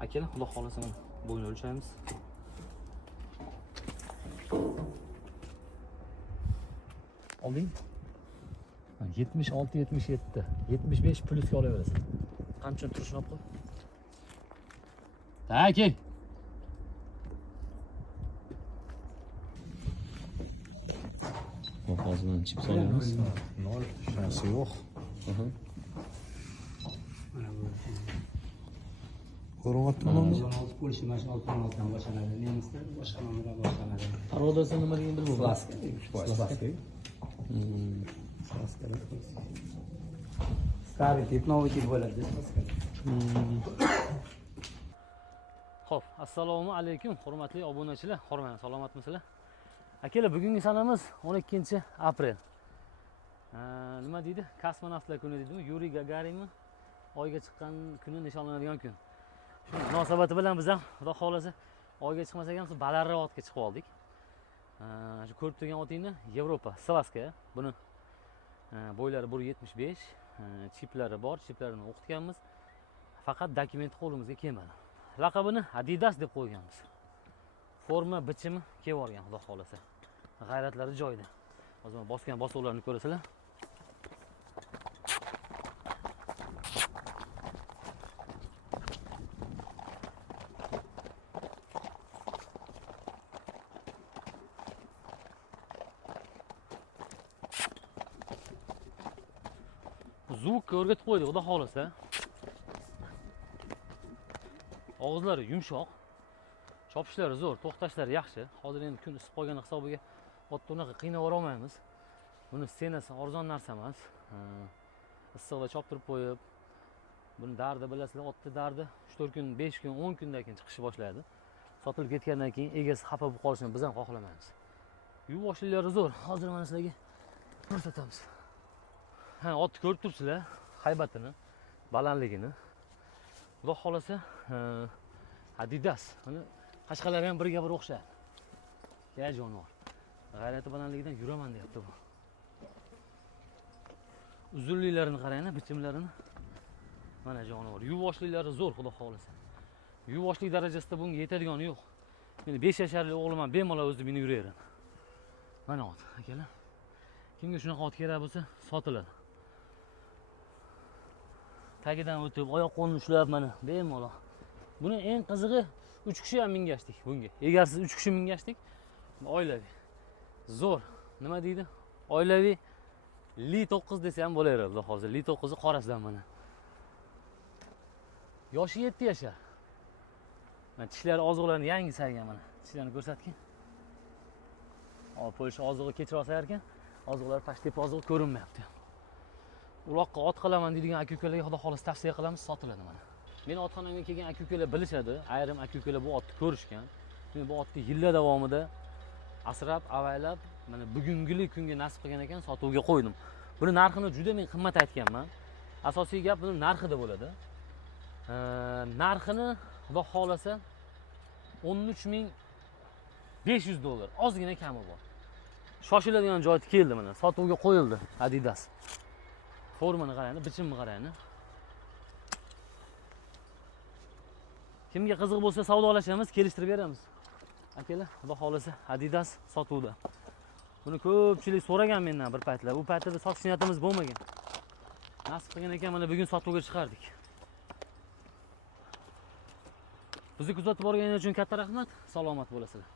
Akalar, xudo xolasa mana bo'yni o'lchaymiz. Olding. 76 77 75 plyusga olaverasan. Qancha turishni olib qo'y. Aka. Hozir mana chips olamiz. Nol shunisi yo'q. Ko'ryapti olamiz. 16 Polsha mana shu 16dan boshlanadi. Nemislar boshqa nomerlar boshlanadi. Parodasi nima degan bilmayman. Slaska, 3%. Slaska. Старый tip, новый tip bo'ladi. Xo'p, assalomu alaykum, hurmatli obunachilar. Hormang, salomatmisizlar? Akalar, bugungi sanamiz 12-aprel. Nima deydi? Kosmonavtlar kuni deydimi? Yuriy Gagarinni oyga chiqqan kuni nishonlanadigan kun. Shu munosabati bilan biz ham xudo xolasa oyga chiqmasak ham balandroqga chiqib oldik. Shu ko'rib turgan otingni Yevropa, Slaska. Buni bo'ylari 1.75, chiplari bor, chiplarini o'qitganmiz. Faqat dokumenti qo'limizga kelmadi. Laqabini Adidas deb qo'yganmiz. Forma bichimi kelib olgan, xudo xolasa. G'ayratlari joyida. Hozir bosgan bosuvlarni ko'rasizlar. Zvukka o'rgatib qo'ydik, xudo xolasa. Og'izlari yumshoq, chopishlari zo'r, to'xtashlari yaxshi. Hozir endi kun isib qolgan hisobiga otni unaqa qiynab olmaymiz. Buni senasi arzon narsa emas. Issiqda choptirib qo'yib, buni dardi bilasizlar, otni dardi 3-4 kun, 5 kun, 10 kundan keyin chiqishni boshlaydi. Sotilib ketgandan keyin egasi xafa bo'lib qolishini biz ham xohlamaymiz. Yuvoshlilari zo'r. Hozir mana sizlarga ko'rsatamiz. Otni ko'rib turibsizlar, haybatini, balandligini. Xudo xolasa Adidas. Mana qashqalari ham biriga bir o'xshaydi. Ya jonivor. G'ayrati balandligidan yuraman deyapti bu. Uzunliklarini qarang, bichimlarini. Mana jonivor. Yuvoshliklari zo'r, xudo xolasa. Yuvoshlik darajasida bunga yetadigani yo'q. Meni 5 yasharli o'g'lim ham bemalol o'zi minib yuraveradi. Mana ot, akalar. Kimga shunaqa ot kerak bo'lsa, sotiladi. Tagidan o'tib, oyoq qo'lini ushlab mana bemalol. Buni eng qizig'i 3 kishi ham mingashdik bunga. Egarsiz 3 kishi mingashdik. Oilaviy. Zo'r. Nima deydi? Oilaviy Li 9 desa ham bo'laveradi hozir. Li 9'i qorasidan mana. Yoshi 7 yashar. Mana tishlari oziqlarini yangi sargan mana. Tishlarini ko'rsatgan. Polsha ozig'i kechira olsa ekan, oziqlar pashtep ozig'i ko'rinmayapti. Uloqqa ot qilaman deydigan aka-ukalarga xudo xolasa tavsiya qilamiz, sotiladi mana. Meni otxonamga kelgan aka-ukalar bilishadi, ayrim aka-ukalar bu otni ko'rishgan. Men bu otni yillar davomida asrab, avaylab, mana bugungi kunga nasib qilgan ekan, sotuvga qo'ydim. Buni narxini juda men qimmat aytganman. Asosiy gap buni narxida bo'ladi. Narxini xudo xolasa 13.500 dollar, ozgina kami bor. Shoshiladigan joyga keldi mana, sotuvga qo'yildi Adidas. Formani qarang, bichimni qarang. Kimga qiziq bo'lsa savdolashamiz, kelishtirib beramiz. Akalar, xudo xolasa Adidas sotuvda. Buni ko'pchilik so'ragan mendan bir paytlar. U paytda sotish niyatimiz bo'lmagan. Nasib qilgan ekan, mana bugun sotuvga chiqardik. Bizni kuzatib borganingiz uchun katta rahmat. Salomat bo'lasizlar.